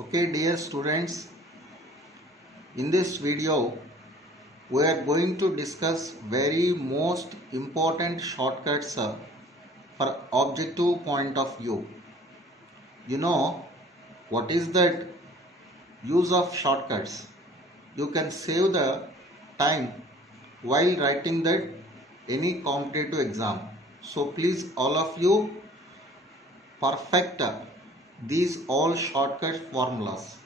Okay, dear students, in this video we are going to discuss very most important shortcuts for objective point of view. You know what is that use of shortcuts? You can save the time while writing that any competitive exam. So please all of you perfect these all shortcut formulas.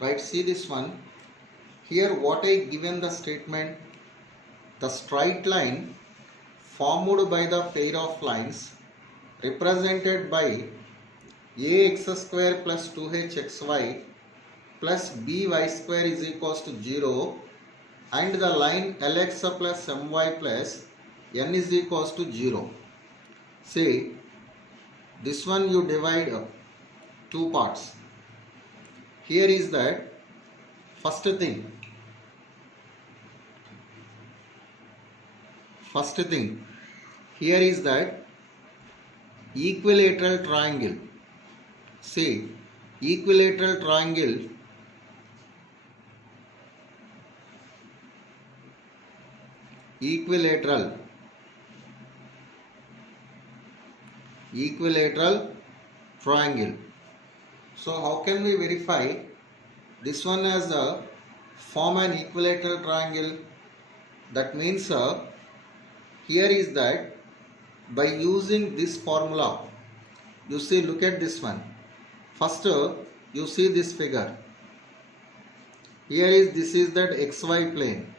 Right, see this one. Here what I given the statement, the straight line formed by the pair of lines represented by ax square plus 2hxy plus by square is equals to 0 and the line lx plus my plus n is equals to 0. See, this one you divide two parts. Here is that first thing here is that equilateral triangle. See, equilateral triangle equilateral triangle. So how can we verify this one as a form an equilateral triangle? That means here is that by using this formula, you see, look at this one. First you see this figure. Here is, this is that xy plane.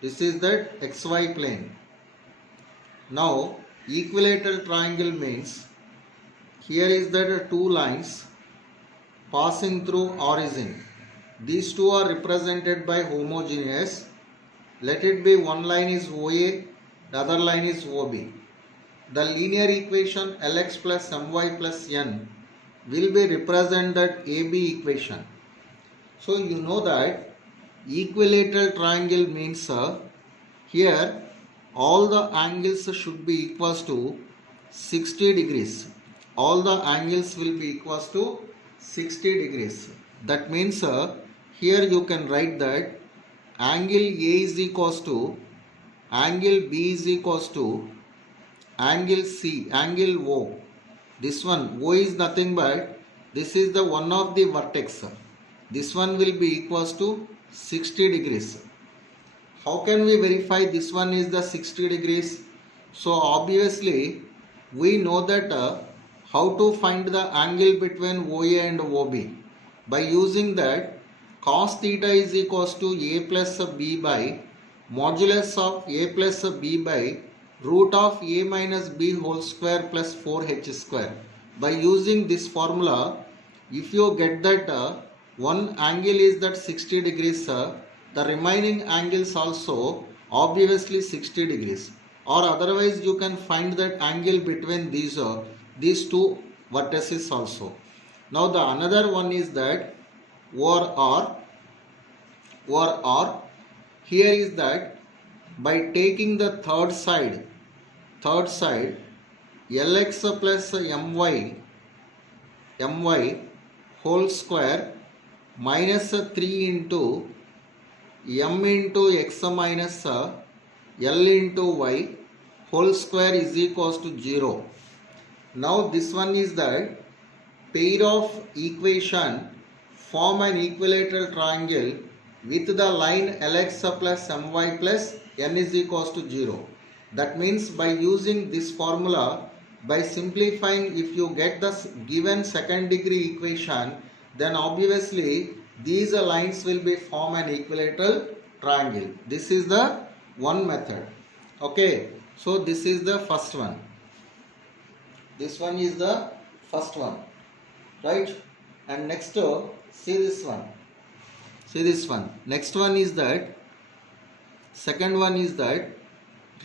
This is that xy plane. Now equilateral triangle means here is that two lines passing through origin. These two are represented by homogeneous. Let it be one line is OA, the other line is OB. The linear equation Lx plus My plus N will be represented AB equation. So you know that equilateral triangle means here all the angles should be equals to 60 degrees. All the angles will be equals to 60 degrees. That means here you can write that angle A is equals to angle B is equals to angle C, angle O. This one O is nothing but this is the one of the vertex. This one will be equals to 60 degrees. How can we verify this one is the 60 degrees? So obviously we know that how to find the angle between OA and OB by using that cos theta is equals to A plus B by modulus of A plus B by root of A minus B whole square plus 4h square. By using this formula, if you get that one angle is that 60 degrees, the remaining angles also obviously 60 degrees, or otherwise you can find that angle between these two vertices also. Now the another one is that OR. Here is that by taking the third side Lx plus my whole square minus 3 into m into x minus L into y whole square is equals to 0. Now this one is that pair of equation form an equilateral triangle with the line Lx plus My plus N is equals to 0. That means by using this formula, by simplifying, if you get the given second degree equation, then obviously these lines will be form an equilateral triangle. This is the one method. Okay, so this is the first one. This one is the first one, right? And next see this one. Next one is that second one is that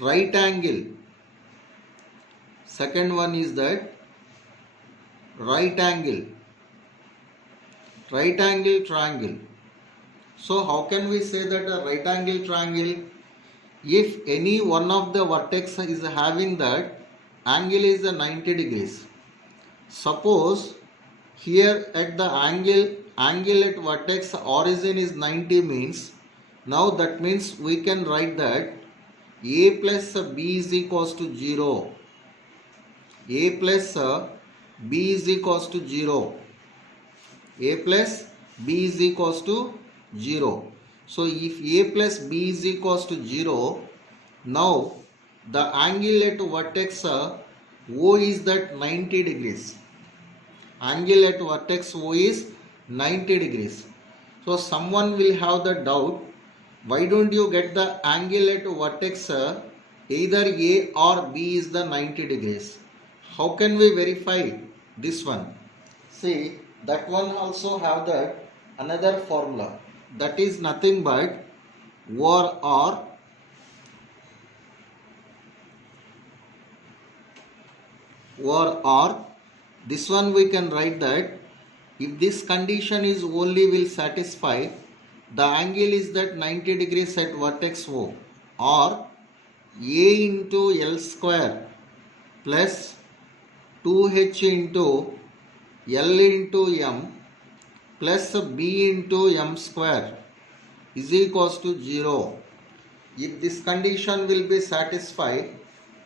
right angle. Second one is that right angle triangle. So how can we say that a right angle triangle? If any one of the vertex is having that angle is 90 degrees. Suppose Here at the angle at vertex origin is 90 means, now that means we can write that a plus b is equals to 0. A plus b is equals to 0. A plus b is equals to 0. So if a plus b is equals to 0, now the angle at vertex O is that 90 degrees. Angle at vertex O is 90 degrees. So someone will have the doubt, why don't you get the angle at vertex either A or B is the 90 degrees? How can we verify this one? See, that one also have that another formula, that is nothing but or this one we can write that if this condition is only will satisfy, the angle is that 90 degrees at vertex O, or A into L square plus 2H into L into M plus B into M square is equals to 0. If this condition will be satisfied,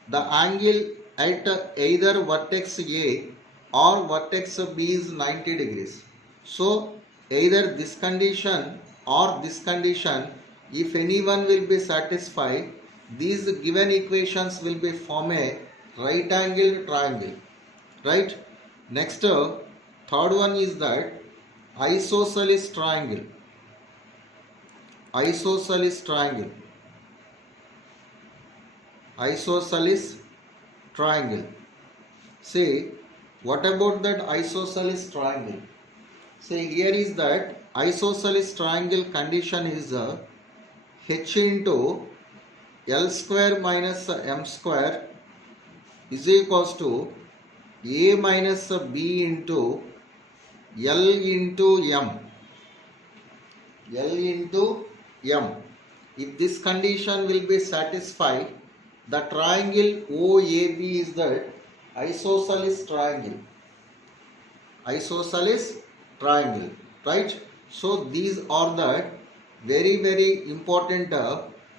the angle at either vertex A or vertex B is 90 degrees. So either this condition or this condition, if anyone will be satisfied, these given equations will be form a right angle triangle. Right? Next, third one is that isosceles triangle. Isosceles triangle. Isosceles triangle. Say, what about that isosceles triangle? Say, here is that isosceles triangle condition is H into L square minus M square is equals to A minus B into L into M. L into M. If this condition will be satisfied, the triangle OAB is that isosceles triangle. Isosceles triangle, right? So these are the very important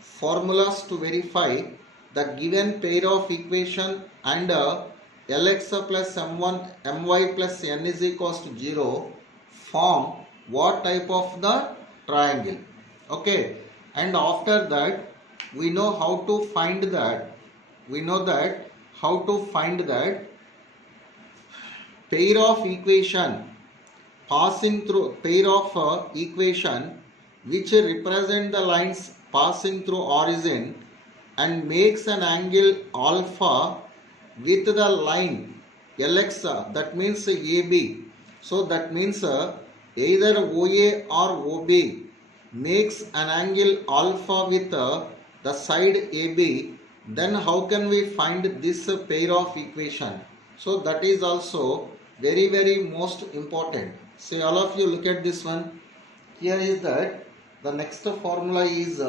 formulas to verify the given pair of equation and Lx plus m1 my plus n is equals to 0 form what type of the triangle. Okay, and after that we know how to find that, how to find that pair of equation passing through pair of equation which represent the lines passing through origin and makes an angle alpha with the line Lx, that means AB. So that means either OA or OB makes an angle alpha with the side AB, then how can we find this pair of equation? So that is also very most important. So all of you look at this one. Here is that the next formula is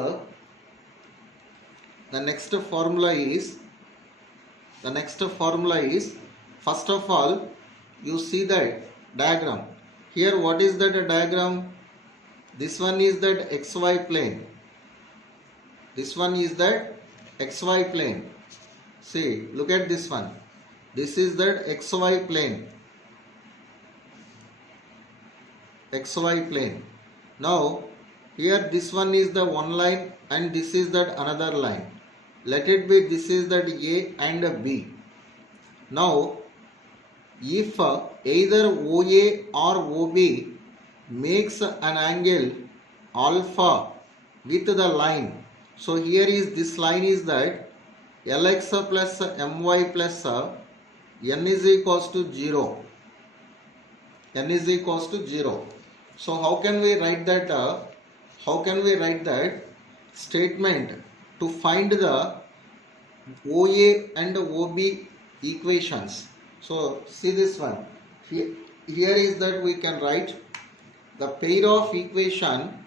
first of all you see that diagram. Here what is that diagram? This one is that xy plane. This one is that xy plane. See, look at this one. This is that xy plane. XY plane. Now here this one is the one line and this is that another line. Let it be this is that A and B. Now if either OA or OB makes an angle alpha with the line, so here is this line is that Lx plus My plus n is equals to 0. N is equals to 0. So how can we write that? Statement to find the OA and OB equations? So see this one. Here is that we can write the pair of equation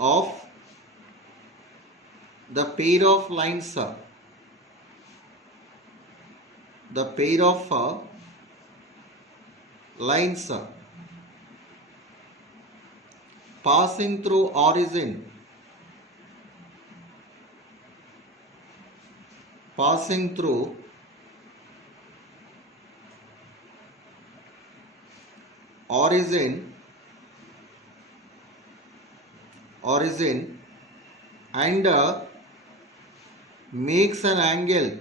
of the pair of lines, passing through origin, origin and makes an angle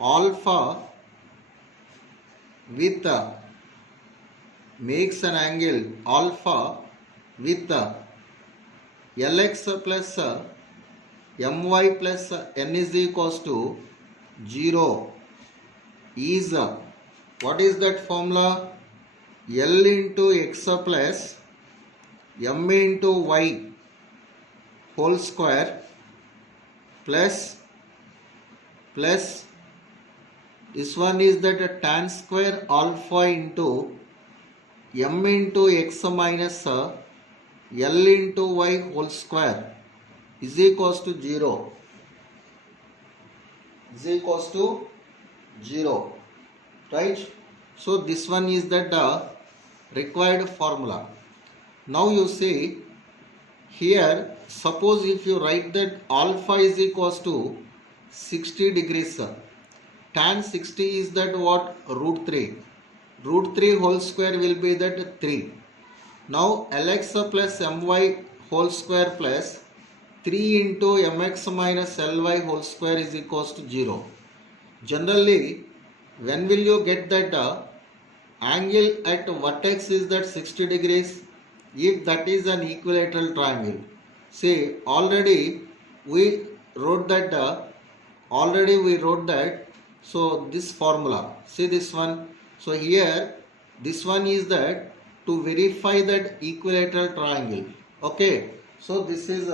alpha with Lx plus My plus n is equals to 0 is what is that formula? L into x plus m into y whole square plus this one is that tan square alpha into m into x minus L into y whole square is equals to 0. Right? So this one is that required formula. Now you see here, suppose if you write that alpha is equals to 60 degrees, tan 60 is that what? Root 3. Root 3 whole square will be that 3. Now Lx plus My whole square plus 3 into mx minus Ly whole square is equals to 0. Generally, when will you get that angle at vertex is that 60 degrees? If that is an equilateral triangle. See, already we wrote that. So this formula. See this one. So here, this one is that to verify that equilateral triangle. Okay. So this is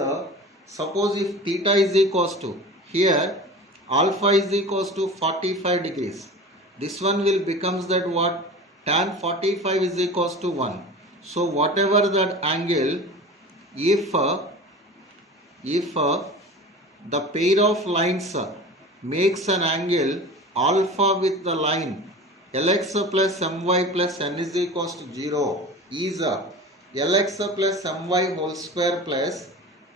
suppose if theta is equals to, here alpha is equals to 45 degrees. This one will becomes that what? Tan 45 is equals to 1. So whatever that angle, if the pair of lines makes an angle alpha with the line Lx plus My plus n is equals to 0 is Lx plus My whole square plus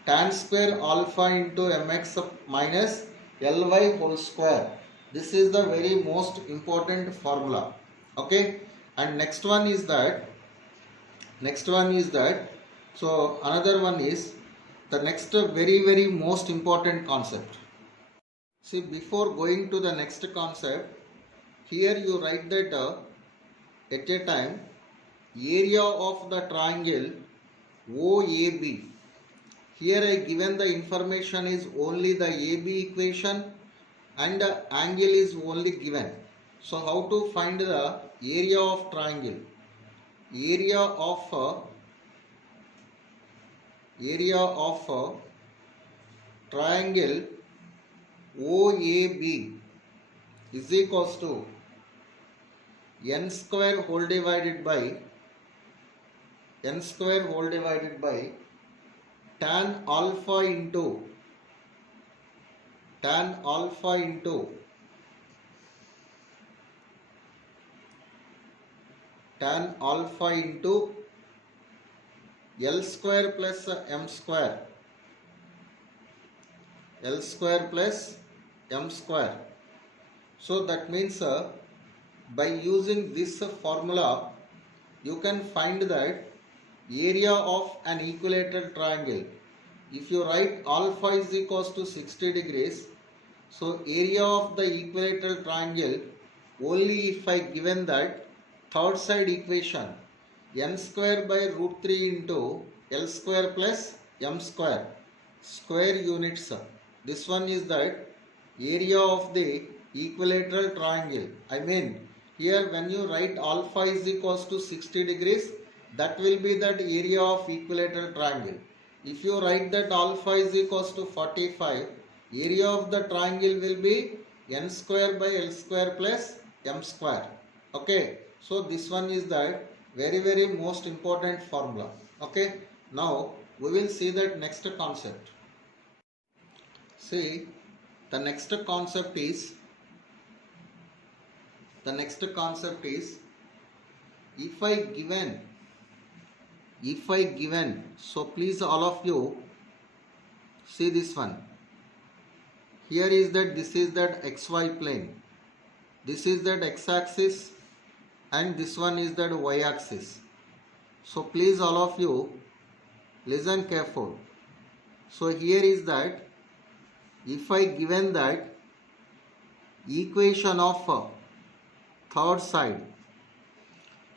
tan square alpha into mx minus Ly whole square. This is the very most important formula. Okay. And next one is that, so another one is the next very most important concept. See, before going to the next concept, here you write that at a time area of the triangle OAB. Here I given the information is only the AB equation and the angle is only given. So how to find the area of triangle? Area of triangle OAB is equals to n square whole divided by tan alpha into L square plus m square. So that means by using this formula you can find that area of an equilateral triangle. If you write alpha is equals to 60 degrees, so area of the equilateral triangle only if I given that third side equation n square by root 3 into L square plus m square units. This one is that area of the equilateral triangle. I mean here when you write alpha is equals to 60 degrees, that will be that area of equilateral triangle. If you write that alpha is equals to 45, area of the triangle will be n square by L square plus m square. Okay. So this one is that Very most important formula. Okay, now we will see that next concept. See, the next concept is if I given, so please all of you see this one. Here is that this is that xy plane, this is that x axis, and this one is that y axis. So please all of you listen careful. So here is that if I given that equation of third side,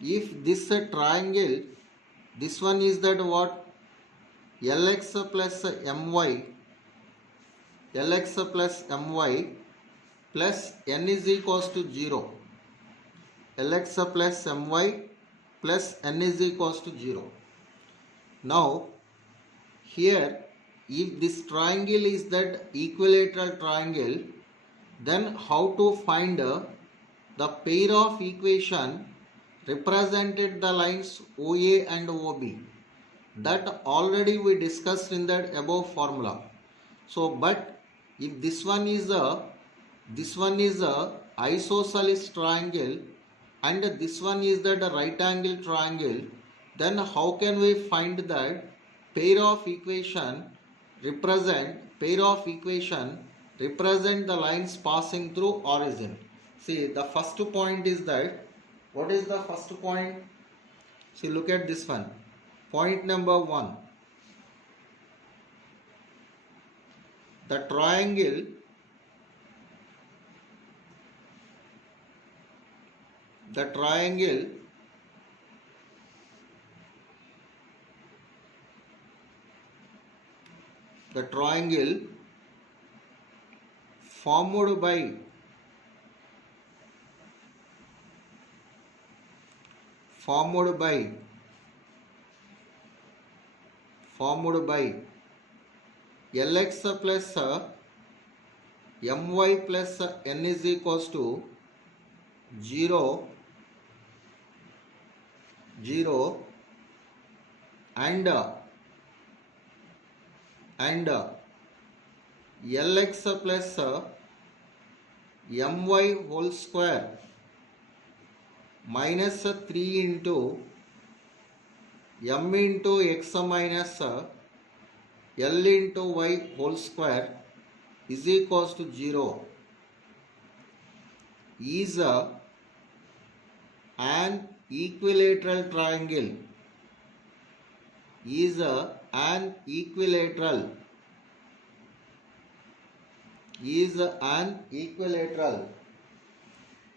if this triangle, this one is that what, lx plus my plus n is equals to 0, lx plus my plus n is equals to 0. Now here, if this triangle is that equilateral triangle, then how to find the pair of equation represented the lines OA and OB? That already we discussed in that above formula. So but if this one is a isosceles triangle and this one is that a right angle triangle, then how can we find that pair of equation represent the lines passing through origin? See, the first point is that, what is the first point? See, look at this one. Point number 1. The triangle formed by lx plus my plus n is equals to 0 and lx plus my whole square minus 3 into m into x minus l into y whole square is equals to 0 is an equilateral triangle.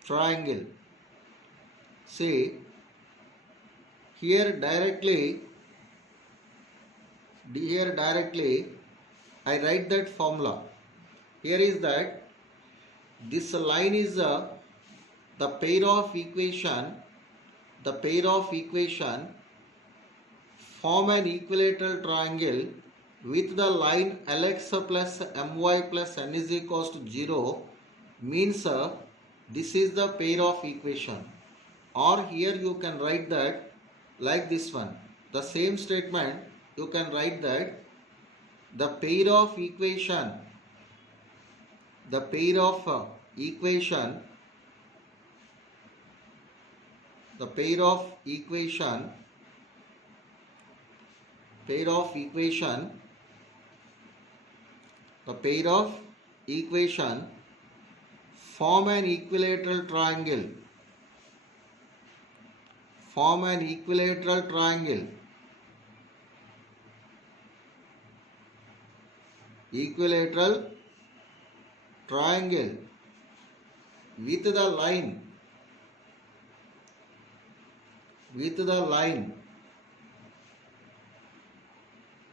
Triangle. See, here directly I write that formula. Here is that this line is the pair of equation form an equilateral triangle with the line lx plus my plus n is equals to 0, means this is the pair of equation. Or here you can write that like this one. The same statement you can write that the pair of equation form an equilateral triangle. Equilateral triangle with the line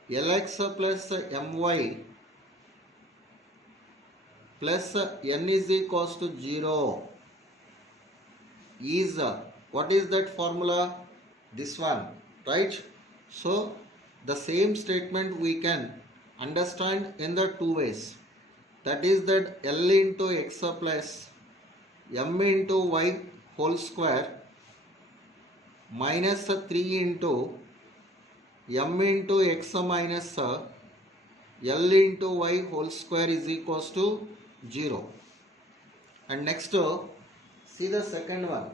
lx plus my plus n is equals to 0 is what is that formula? This one, right? So the same statement we can understand in the two ways. That is that L into x plus m into y whole square minus 3 into m into x minus l into y whole square is equals to 0. And next, see the second one.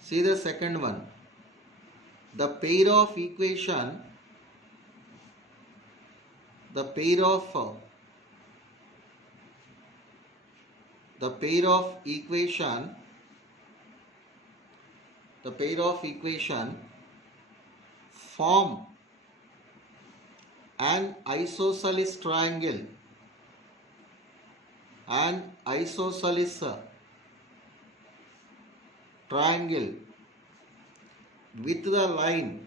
See the second one. The pair of equation, the pair of equation form an isosceles triangle, with the line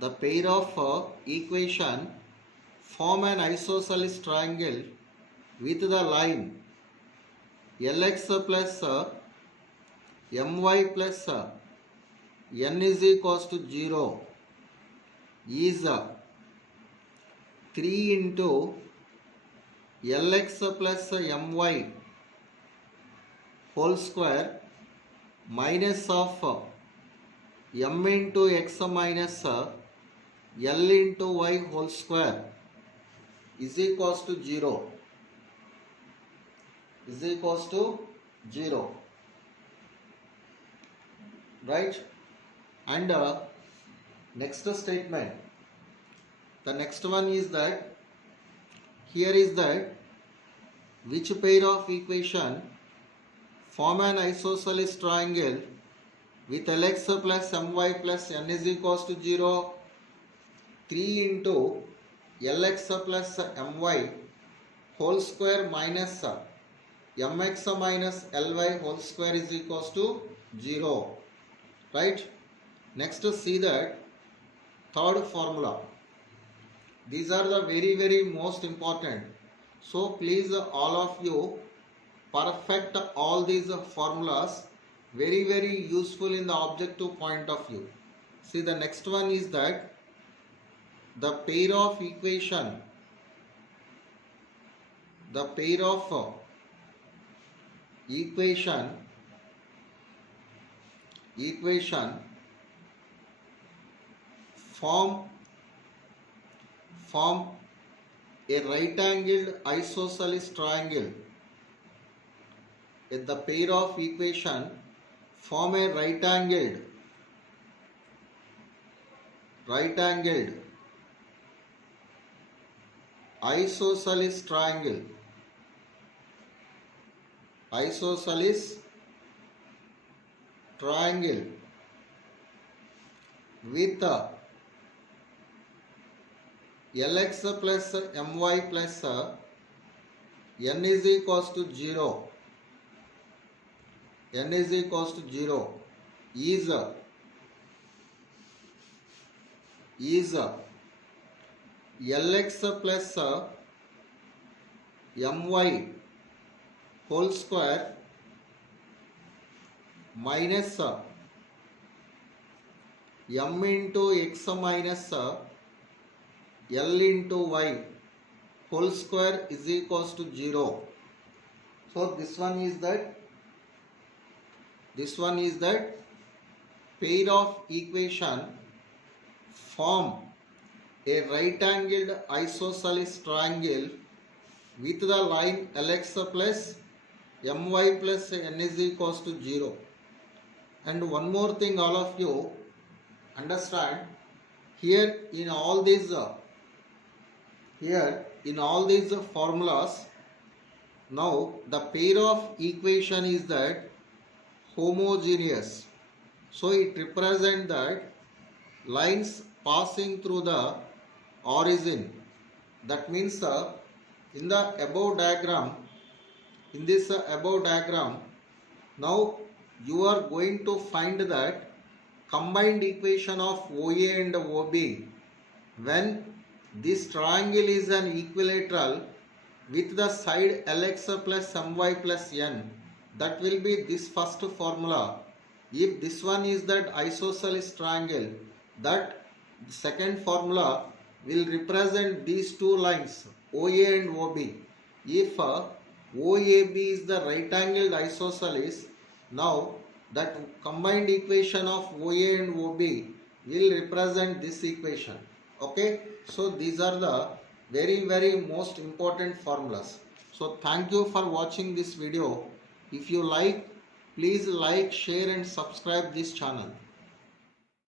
the pair of equation form an isosceles triangle with the line Lx plus my plus n is equals to 0 is 3 into Lx plus my whole square minus of m into x minus l into y whole square is equals to 0. Right? And next statement, the next one is that here is that which pair of equation form an isosceles triangle with Lx plus my plus n is equals to 0, 3 into Lx plus my whole square minus mx minus ly whole square is equals to 0. Right? Next, see that third formula. These are the very most important. So please all of you perfect all these formulas. Very useful in the objective point of view. See, the next one is that the pair of equation form a right-angled isosceles triangle. The pair of equation form a right-angled isosceles triangle with Lx plus my plus n is equals to 0. Is Lx plus my whole square minus m into x minus l into y whole square is equals to 0. So this one is that pair of equation form a right-angled isosceles triangle with the line Lx plus my plus n is equals to 0. And one more thing, all of you understand, here in all these formulas, now the pair of equation is that homogeneous. So it represents that lines passing through the origin. That means in this above diagram, now you are going to find that combined equation of OA and OB, when this triangle is an equilateral with the side Lx plus my plus n, that will be this first formula. If this one is that isosceles triangle, that second formula will represent these two lines OA and OB. If OAB is the right angled isosceles, now that combined equation of OA and OB will represent this equation. Okay, so these are the very most important formulas. So thank you for watching this video. If you like, please like, share and subscribe this channel.